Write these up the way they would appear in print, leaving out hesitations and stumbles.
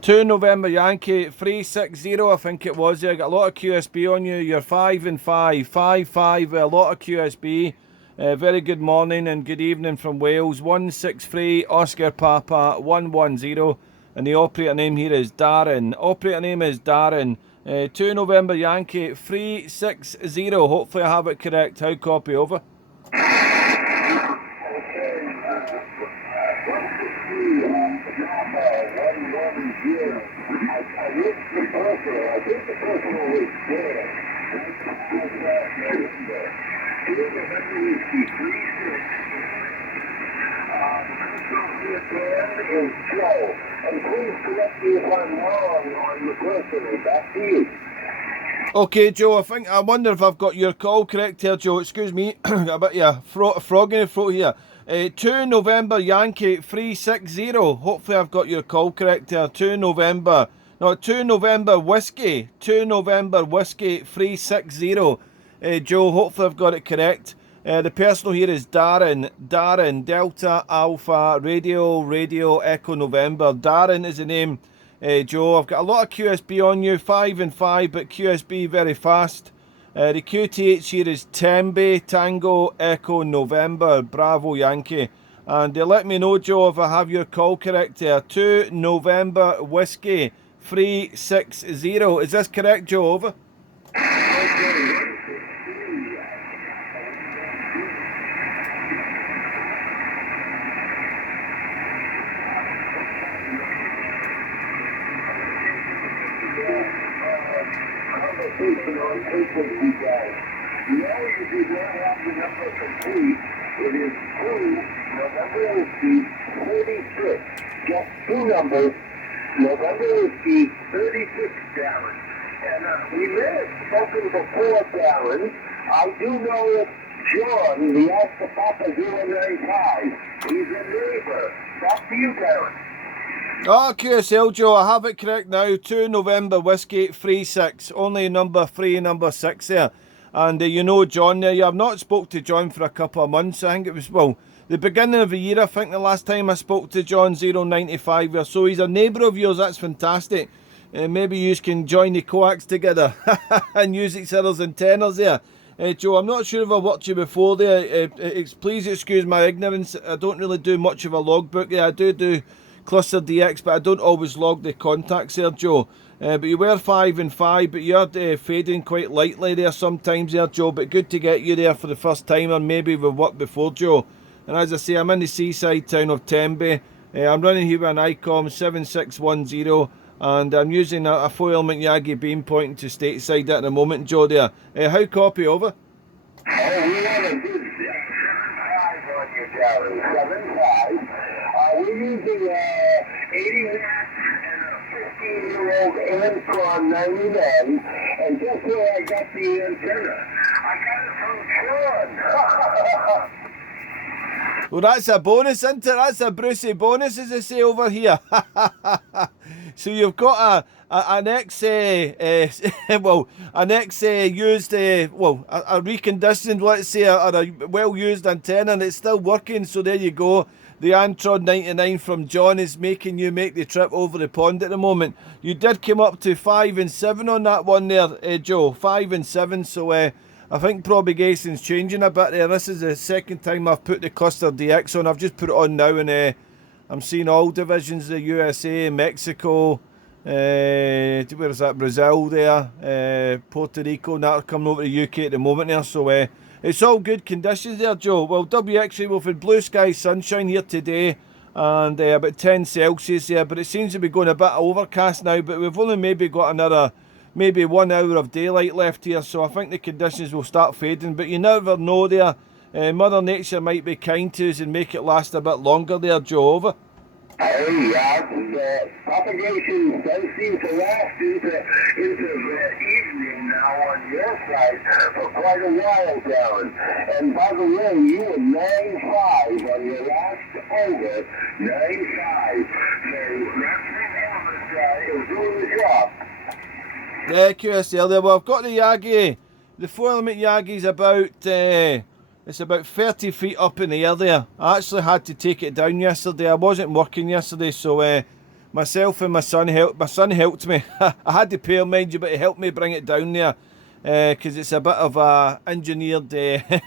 Two November Yankee 360, I think it was there. Got a lot of QSB on you. You're 5 and 5, 5 a lot of QSB. Very good morning and good evening from Wales. 163 Oscar Papa 110, and the operator name here is Darren. Operator name is Darren. 2 November Yankee 360. Hopefully I have it correct. How copy over? Okay, Joe, I wonder if I've got your call correct here, Joe. Excuse me, got a bit of a frog in the throat here. 2 November Yankee 360. Hopefully I've got your call correct here. 2 November Whiskey. 2 November Whiskey 360. Joe, hopefully I've got it correct. The personal here is Darren. Darren, Delta Alpha Radio Echo November. Darren is the name. Joe, I've got a lot of QSB on you. 5 and 5, but QSB very fast. The QTH here is Tenby, Tango, Echo, November, Bravo, Yankee. And let me know, Joe, if I have your call correct here. 2 November Whiskey 360. Is this correct, Joe? Over. It is 2 November Whiskey 36. Just two numbers. November Whiskey 36, Darren. And we may have spoken before, Darren. I do know it's John, the Oscar Papa 095. He's a neighbor. Back to you, Darren. Oh, QSL, Joe, I have it correct now. 2 November Whiskey 36. Only number 3, number 6 there. And you know John there. I've not spoke to John for a couple of months. I think it was, well, the beginning of the year, I think the last time I spoke to John 095 or so. He's a neighbour of yours. That's fantastic. Maybe you can join the coax together and use each other's antennas there. Joe, I'm not sure if I watched you before there. Please excuse my ignorance. I don't really do much of a logbook there. I do Cluster DX, but I don't always log the contacts there, Joe. But you were 5 and 5, but you're fading quite lightly there sometimes there, Joe. But good to get you there for the first time, or maybe we've worked before, Joe. And as I say, I'm in the seaside town of Tenby. I'm running here with an ICOM 7610, and I'm using a 4-element Yagi beam pointing to stateside at the moment, Joe, there. How copy, over? Oh, we have a good 7.5 on you, Darren. 7.5. We're using 80 watts and a 15-year-old Amtron 99. And guess where I got the antenna? I got it from John. Well, that's a bonus, isn't it? That's a Brucey bonus, as they say over here. So you've got an used, a reconditioned, let's say, or a well-used antenna, and it's still working. So there you go. The Antron 99 from John is making you make the trip over the pond at the moment. You did come up to 5 and 7 on that one there, Joe. 5 and 7. So I think propagation's changing a bit there. This is the second time I've put the Cluster DX on. I've just put it on now, and I'm seeing all divisions, the USA, Mexico, where is that, Brazil there, Puerto Rico, and that are coming over to the UK at the moment there. So it's all good conditions there, Joe. Well, WX, we've had blue sky sunshine here today, and about 10 Celsius there, but it seems to be going a bit overcast now, but we've only maybe got another, maybe 1 hour of daylight left here, so I think the conditions will start fading, but you never know there. Mother Nature might be kind to us and make it last a bit longer there, Joe. Over. Oh, yeah, the propagation does seem to last into the evening now on your side for quite a while, Darren. And by the way, you were 9.5 on your last over, 9.5. So that's it was doing the job. Yeah, QSL there. Well, I've got the Yagi The four element Yagi's about it's about 30 feet up in the air there. I actually had to take it down yesterday. I wasn't working yesterday, so myself and my son helped. My son helped me. I had to pay him, mind you, but he helped me bring it down there because it's a bit of a engineered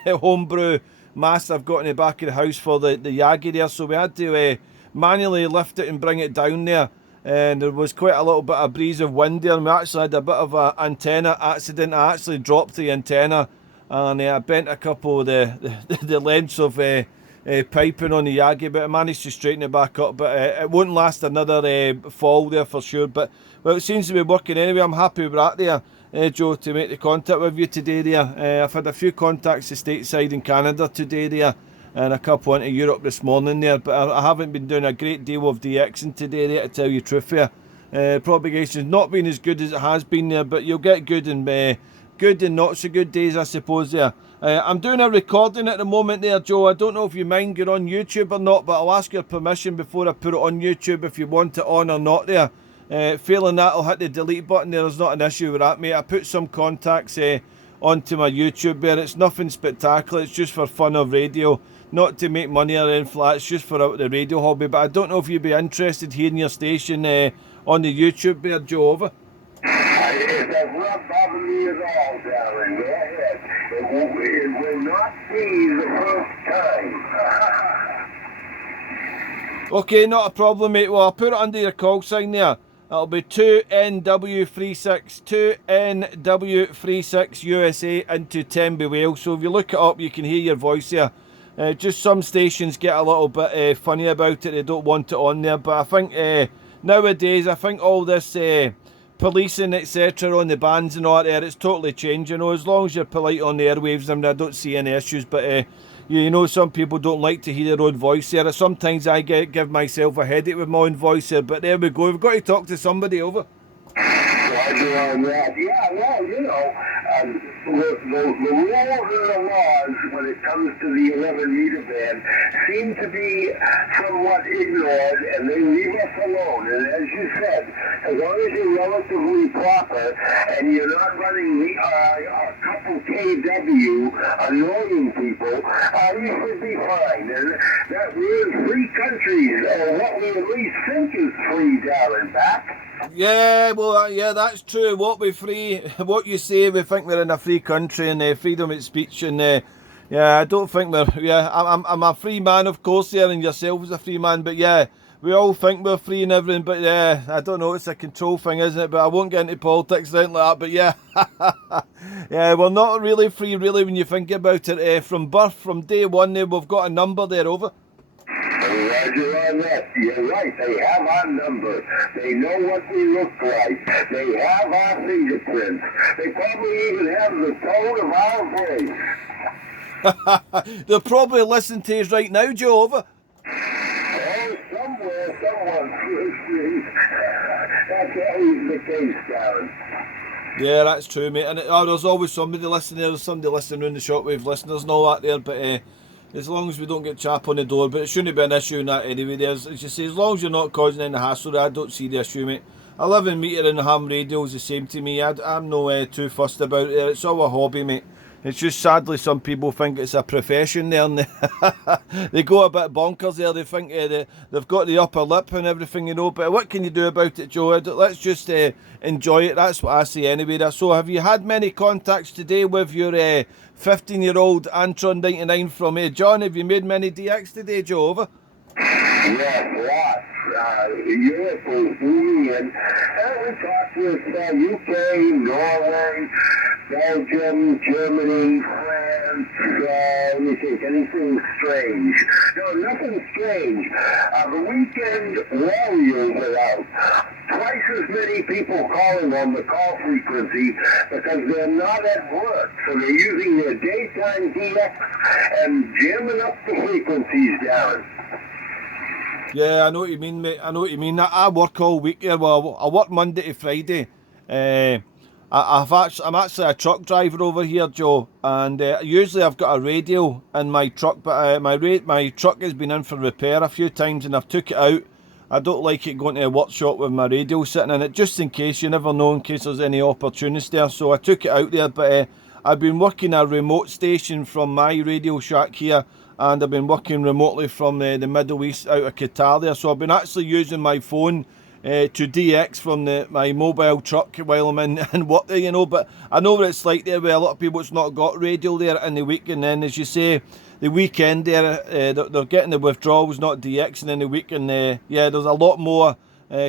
homebrew mast I've got in the back of the house for the Yagi there. So we had to manually lift it and bring it down there. And there was quite a little bit of breeze of wind there, and we actually had a bit of an antenna accident. I actually dropped the antenna, and I bent a couple of the lengths of piping on the Yagi, but I managed to straighten it back up. But it won't last another fall there for sure. But well, it seems to be working anyway. I'm happy with that there, Joe, to make the contact with you today there. I've had a few contacts to stateside in Canada today there, and a couple into Europe this morning there, but I haven't been doing a great deal of DXing today there, to tell you the truth here. Propagation's not been as good as it has been there, but you'll get good and not so good days, I suppose there. I'm doing a recording at the moment there, Joe. I don't know if you mind going on YouTube or not, but I'll ask your permission before I put it on YouTube if you want it on or not there. Failing that, I'll hit the delete button there. There's not an issue with that, mate. I put some contacts onto my YouTube there. It's nothing spectacular. It's just for fun of radio. Not to make money or anything like that, it's just for the radio hobby. But I don't know if you'd be interested hearing your station on the YouTube there, Joe, over. It does not bother me at all, Darren. Go ahead. It will not be the first time. Okay, not a problem, mate. Well, I'll put it under your call sign there. It'll be 2NW36, 2NW36 USA into Tenby, Wales. So if you look it up, you can hear your voice there. Just some stations get a little bit funny about it. They don't want it on there. But I think nowadays, I think all this policing, etc. on the bands and all that there, it's totally changed. You know, as long as you're polite on the airwaves, I don't see any issues. But you know, some people don't like to hear their own voice there. Sometimes I give myself a headache with my own voice there. But there we go. We've got to talk to somebody, over. Roger on that. Yeah, well, you know, the rules and the laws when it comes to the 11-meter band seem to be somewhat ignored, and they leave us alone. And as you said, as long as you're relatively proper and you're not running a couple KW annoying people, you should be fine. And that we're in free countries, or what we at least think is free, Darren, back. Yeah, well, yeah, that's true. What we free, what you say, we think we're in a free country and freedom of speech, and yeah, I don't think we're. Yeah, I'm a free man, of course, there, and yourself is a free man. But yeah, we all think we're free and everything. But yeah, I don't know. It's a control thing, isn't it? But I won't get into politics or anything like that. But yeah, yeah, we're not really free, really, when you think about it. From birth, from day one, we've got a number there, over. Roger on that. You're right. They have our number. They know what we look like. They have our fingerprints. They probably even have the tone of our voice. They'll probably listen to us right now, Joe, over. Oh, somewhere, someone. That's always the case, Darren. Yeah, that's true, mate. And there's always somebody listening there. There's somebody listening around the shortwave listeners and all that there. But as long as we don't get chap on the door, but it shouldn't be an issue in that anyway. There's, as you say, as long as you're not causing any hassle, I don't see the issue, mate. 11 metre in the ham radio is the same to me. I'm no too fussed about it. It's all a hobby, mate. It's just sadly some people think it's a profession there, and they go a bit bonkers there. They think they've got the upper lip and everything, you know. But what can you do about it, Joe? Let's just enjoy it. That's what I say anyway. So have you had many contacts today with your 15-year-old Antron 99 from John? Have you made many DX today, Joe? Over? Yes, lots. Europe was booming in. And we talked with UK, Norway, Belgium, Germany, France, let me think, anything strange? No, nothing strange. The weekend warriors are out. Twice as many people calling on the call frequency because they're not at work. So they're using their daytime DX and jamming up the frequencies down. Yeah, I know what you mean, mate. I know what you mean. I work all week here. Well, I work Monday to Friday. I'm actually a truck driver over here, Joe, and usually I've got a radio in my truck, but my truck has been in for repair a few times, and I've took it out. I don't like it going to a workshop with my radio sitting in it, just in case. You never know, in case there's any opportunity there. So I took it out there, but I've been working a remote station from my Radio Shack here, and I've been working remotely from the Middle East out of Qatar there. So I've been actually using my phone to DX from my mobile truck while I'm in work there, you know. But I know what it's like there with a lot of people that's not got radio there in the week, and then as you say, the weekend there, they're getting the withdrawals, not DXing in the week, and yeah, there's a lot more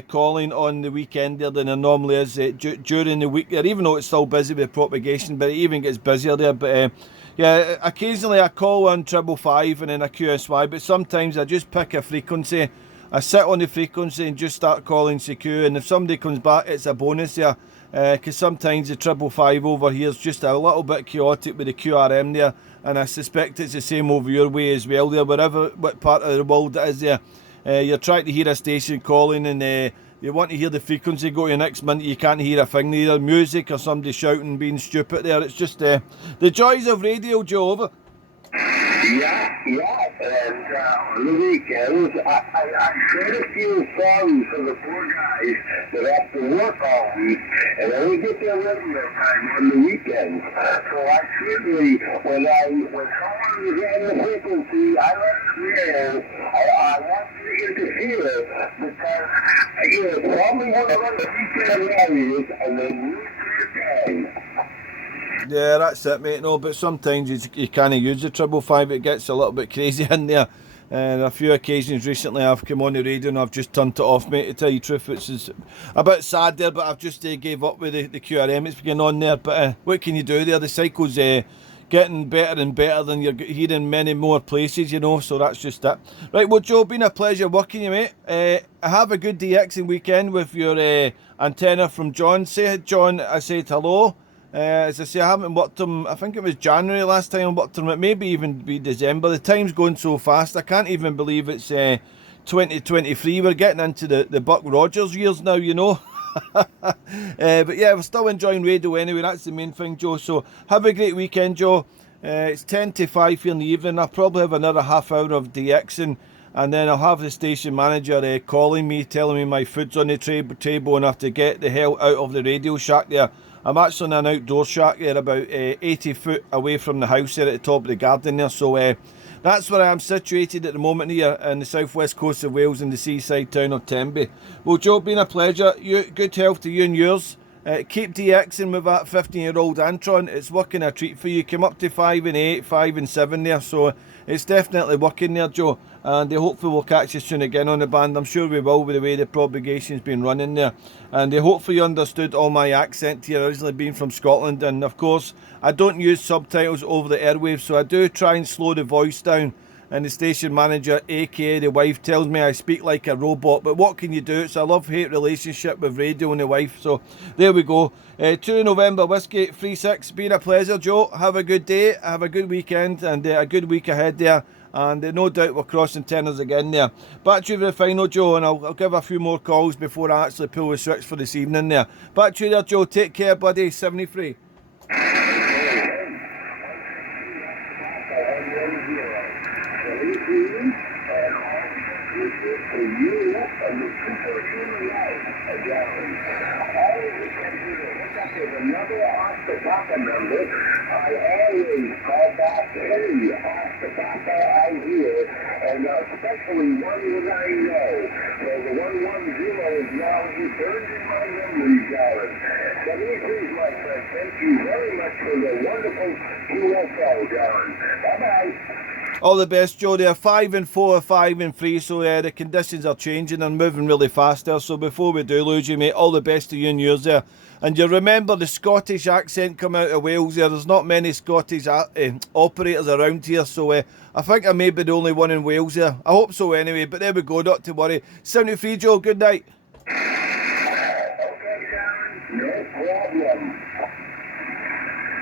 calling on the weekend there than there normally is during the week there, even though it's still busy with propagation, but it even gets busier there. But yeah, occasionally I call on 555 and then a QSY, but sometimes I just pick a frequency. I sit on the frequency and just start calling CQ, and if somebody comes back, it's a bonus there, because sometimes the 555 over here is just a little bit chaotic with the QRM there, and I suspect it's the same over your way as well there, what part of the world it is there. You're trying to hear a station calling, and you want to hear the frequency, go to the next minute, you can't hear a thing, either music or somebody shouting, being stupid there. It's just the joys of radio, Joe. Over. Yeah, and on the weekends, I shred a few songs for the poor guys that have to work all week and only get their radio time on the weekends. So I certainly, when someone is on the frequency, I let them hear. I want you to interfere because, you know, probably one of the weekend areas and they lose their time. Yeah, that's it, mate. No, but sometimes you can't use the 555. It gets a little bit crazy in there. And a few occasions recently I've come on the radio and I've just turned it off, mate, to tell you the truth. It's a bit sad there, but I've just gave up with the QRM it's been on there. But what can you do there? The cycle's getting better and better than you're hearing many more places, you know, so that's just it. Right, well, Joe, been a pleasure working you, mate. Have a good DXing weekend with your antenna from John. Say, John, I said hello. As I say, I haven't worked them, I think it was January last time I worked them, it maybe even be December. The time's going so fast, I can't even believe it's 2023. We're getting into the Buck Rogers years now, you know. But yeah, we're still enjoying radio anyway, that's the main thing, Joe. So have a great weekend, Joe. It's 10 to 5 here in the evening. I'll probably have another half hour of DXing, and then I'll have the station manager calling me, telling me my food's on the table and I have to get the hell out of the Radio Shack there. I'm actually in an outdoor shack there about 80 foot away from the house there at the top of the garden there. So that's where I am situated at the moment here in the southwest coast of Wales in the seaside town of Tenby. Well, Joe, been a pleasure. Good health to you and yours. Keep DXing with that 15-year-old Antron. It's working a treat for you. Came up to 5 and 8, 5 and 7 there. So it's definitely working there, Joe. And hopefully we'll catch you soon again on the band. I'm sure we will with the way the propagation's been running there. And hopefully you understood all my accent here, originally being from Scotland. And of course, I don't use subtitles over the airwaves, so I do try and slow the voice down. And the station manager, aka the wife, tells me I speak like a robot. But what can you do? It's a love-hate relationship with radio and the wife. So there we go. 2 November Whiskey 36. Been a pleasure, Joe. Have a good day. Have a good weekend and a good week ahead there. And no doubt we're crossing tenors again there. Back to you for the final, Joe, and I'll give a few more calls before I actually pull the switch for this evening there. Back to you there, Joe. Take care, buddy. 73. Another off-the-papa number. I always call back any off-the-papa I hear, and especially one that I know. So the 110 is now returned in my memory, Darren. So please, my friend, thank you very much for the wonderful QFO, Darren. Bye-bye. All the best, Joe. They're 5 and 4, 5 and 3, so the conditions are changing and moving really fast there. So before we do lose you, mate, all the best to you and yours there. And you remember the Scottish accent come out of Wales there. There's not many Scottish operators around here, so I think I may be the only one in Wales there. I hope so anyway, but there we go, not to worry. 73, Joe, good night.